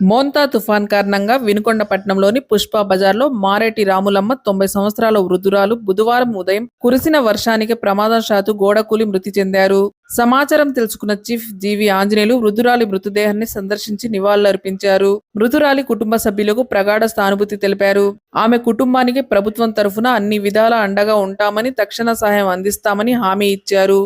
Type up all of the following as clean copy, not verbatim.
మోంతా తుఫాన్ కారణంగా వినుకొండ పట్టణంలోని పుష్ప బజార్లో మారేటి రాములమ్మ 90 సంవత్సరాల వృద్ధురాలు బుధవారం ఉదయం కురిసిన వర్షానికి ప్రమాదవశాత్తు గోడకూలి మృతి చెందారు. సమాచారం తెలుసుకున్న చీఫ్ జీవి ఆంజనేయులు వృద్ధురాలి మృతదేహాన్ని సందర్శించి నివాళులర్పించారు. మృతురాలి కుటుంబ సభ్యులకు ప్రగాఢ సానుభూతి తెలిపారు. ఆమె కుటుంబానికి ప్రభుత్వం తరఫున అన్ని విధాలా అండగా ఉంటామని, తక్షణ సహాయం అందిస్తామని హామీ ఇచ్చారు.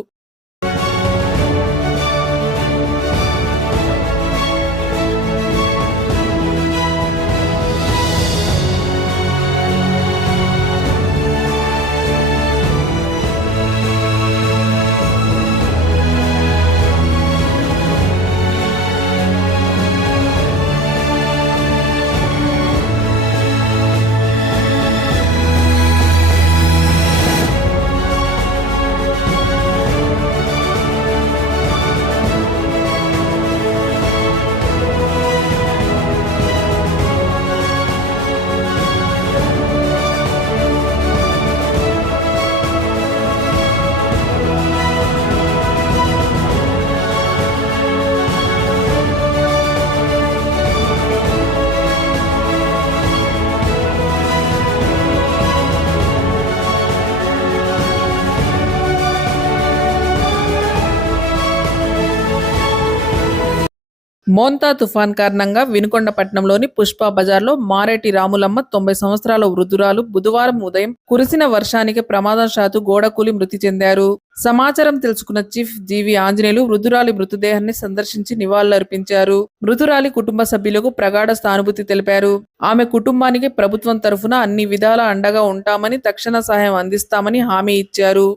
మోంతా తుఫాన్ కారణంగా వినుకొండ పట్టణంలోని పుష్ప బజార్లో మారేటి రాములమ్మ 90 సంవత్సరాల వృద్ధురాలు బుధవారం ఉదయం కురిసిన వర్షానికి ప్రమాదవశాత్తు గోడకూలి మృతి చెందారు. సమాచారం తెలుసుకున్న చీఫ్ జీవి ఆంజనేయులు వృద్ధురాలి మృతదేహాన్ని సందర్శించి నివాళులర్పించారు. మృతురాలి కుటుంబ సభ్యులకు ప్రగాఢ సానుభూతి తెలిపారు. ఆమె కుటుంబానికి ప్రభుత్వం తరఫున అన్ని విధాలా అండగా ఉంటామని, తక్షణ సహాయం అందిస్తామని హామీ ఇచ్చారు.